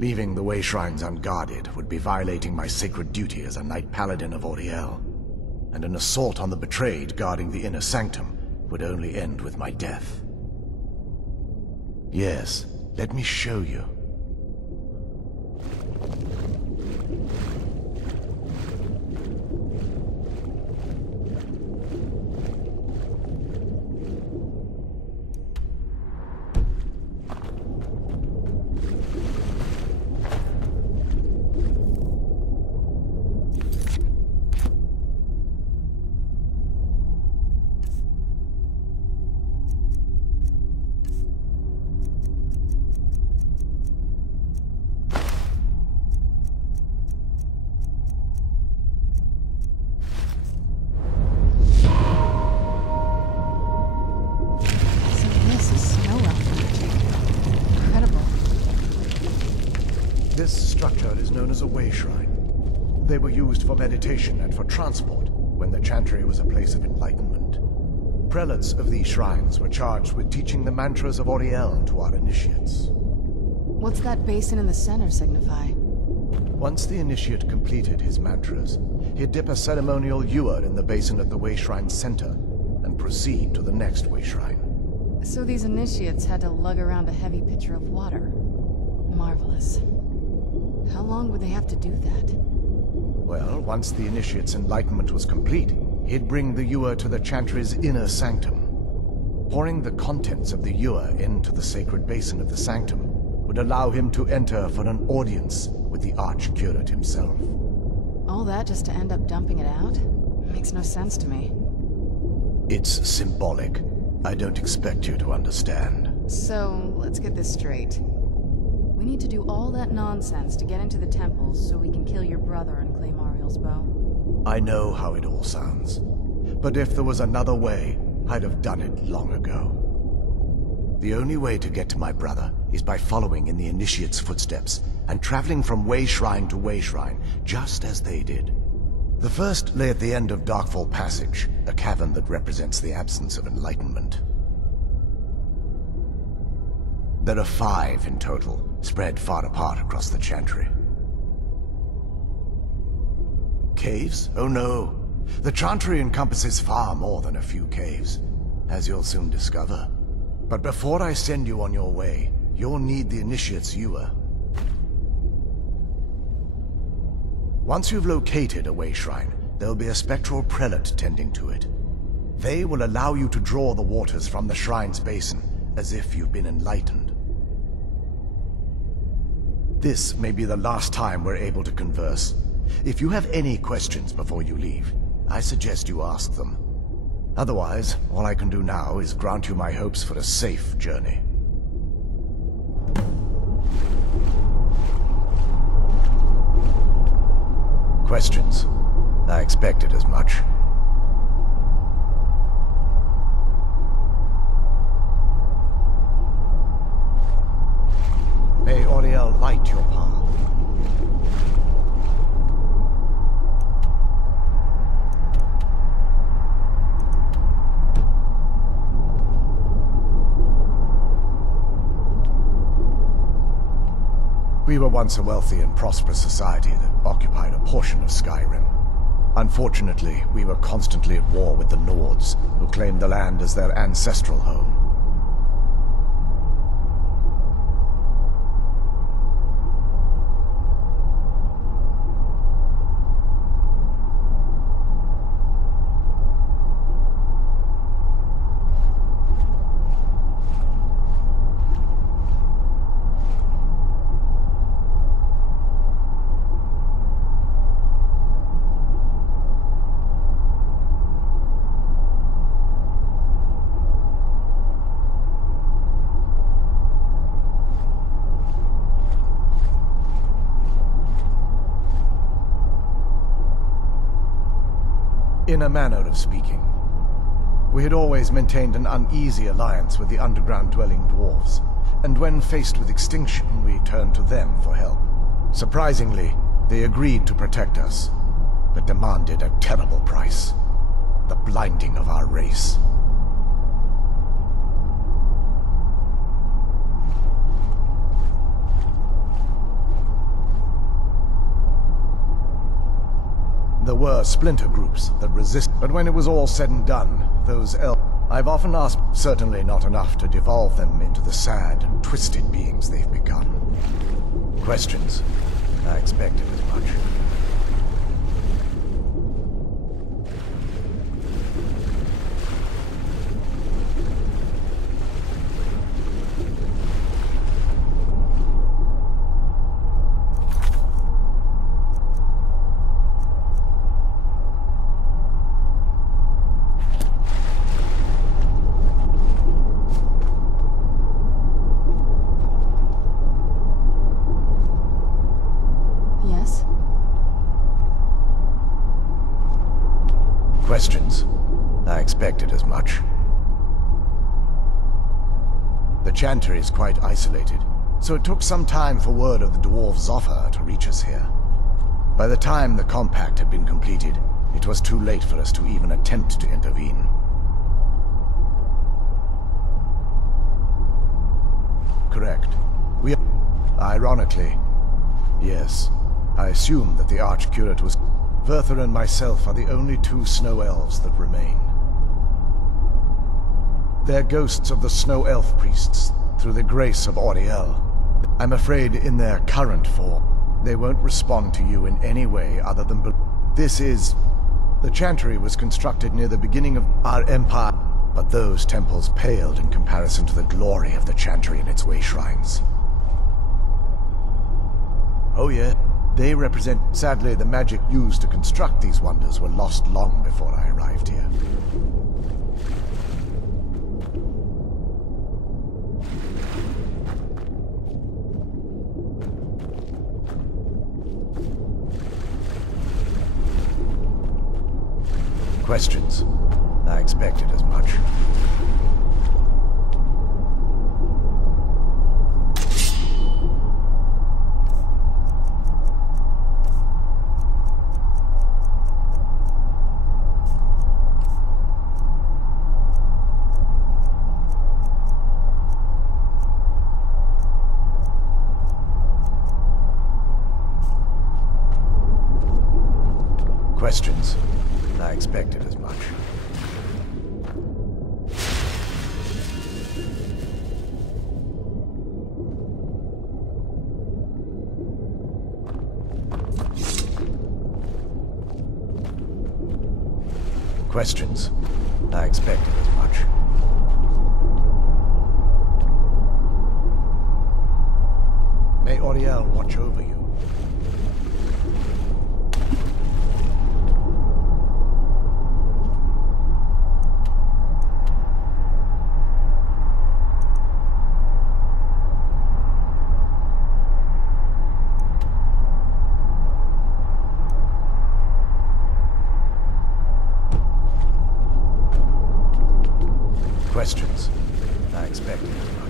Leaving the way shrines unguarded would be violating my sacred duty as a Knight Paladin of Auriel, and an assault on the betrayed guarding the inner sanctum would only end with my death. Yes, let me show you. This structure is known as a way shrine. They were used for meditation and for transport when the Chantry was a place of enlightenment. Prelates of these shrines were charged with teaching the mantras of Auriel to our initiates. What's that basin in the center signify? Once the initiate completed his mantras, he'd dip a ceremonial ewer in the basin at the way shrine's center and proceed to the next way shrine. So these initiates had to lug around a heavy pitcher of water. Marvelous. How long would they have to do that? Well, once the initiate's enlightenment was complete, he'd bring the ewer to the Chantry's inner sanctum. Pouring the contents of the ewer into the sacred basin of the sanctum would allow him to enter for an audience with the Archcurate himself. All that just to end up dumping it out? Makes no sense to me. It's symbolic. I don't expect you to understand. So, let's get this straight. We need to do all that nonsense to get into the temples so we can kill your brother and claim Ariel's bow. I know how it all sounds. But if there was another way, I'd have done it long ago. The only way to get to my brother is by following in the Initiate's footsteps and traveling from way shrine to way shrine, just as they did. The first lay at the end of Darkfall Passage, a cavern that represents the absence of enlightenment. There are 5 in total, spread far apart across the Chantry. Caves? Oh no. The Chantry encompasses far more than a few caves, as you'll soon discover. But before I send you on your way, you'll need the Initiate's ewer. Once you've located a way shrine, there'll be a spectral prelate tending to it. They will allow you to draw the waters from the shrine's basin, as if you've been enlightened. This may be the last time we're able to converse. If you have any questions before you leave, I suggest you ask them. Otherwise, all I can do now is grant you my hopes for a safe journey. Questions? I expected as much. May Auriel light your path. We were once a wealthy and prosperous society that occupied a portion of Skyrim. Unfortunately, we were constantly at war with the Nords, who claimed the land as their ancestral home. In a manner of speaking. We had always maintained an uneasy alliance with the underground-dwelling dwarves, and when faced with extinction, we turned to them for help. Surprisingly, they agreed to protect us, but demanded a terrible price: the blinding of our race. were splinter groups that resist, but when it was all said and done, those I've often asked, certainly not enough to devolve them into the sad and twisted beings they've become. Questions? I expected as much. Questions? I expected as much. The Chantry is quite isolated, so it took some time for word of the dwarves' offer to reach us here. By the time the compact had been completed, it was too late for us to even attempt to intervene. Correct. Ironically, yes. I assumed that the Archcurate was... Verther and myself are the only two snow elves that remain. They're ghosts of the snow elf priests, through the grace of Auriel. I'm afraid in their current form, they won't respond to you in any way other than... This is... The Chantry was constructed near the beginning of our empire, but those temples paled in comparison to the glory of the Chantry and its way shrines. Oh yeah. They represent, sadly, the magic used to construct these wonders were lost long before I arrived here. Questions? I expected as much. Questions? I expected as much. Questions? I expected as much. May Auriel watch over you. Questions? I expected as much.